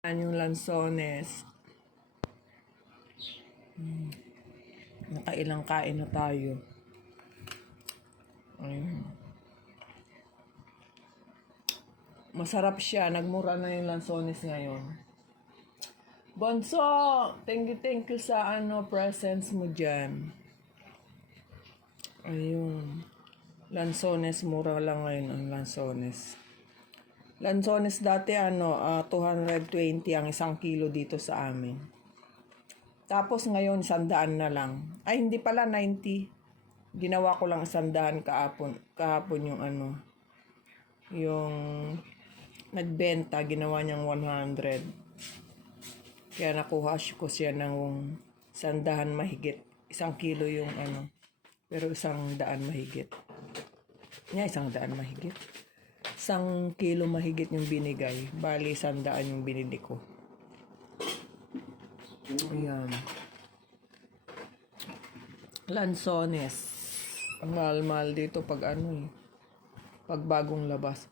Yan yung lansones. Nakailang kain na tayo. Ayun. Masarap siya. Nagmura na yung lansones ngayon. Bonso! Thank you sa presents mo dyan. Ayun. Lansones, mura lang ngayon ang lansones. Lansones dati 220 ang 1 kilo dito sa amin. Tapos ngayon 100 na lang. Ay hindi pala 90. Ginawa ko lang 100 kahapon yung yung nagbenta, ginawa niyang 100. Kaya nakuha ko siya ng 100 mahigit. 1 kilo yung pero 100 mahigit. 100 mahigit. 1 kilo mahigit yung binigay. Bali, 100 yung binili ko. Ayan. Lansones. Ang mahal-mahal dito pag pag bagong labas.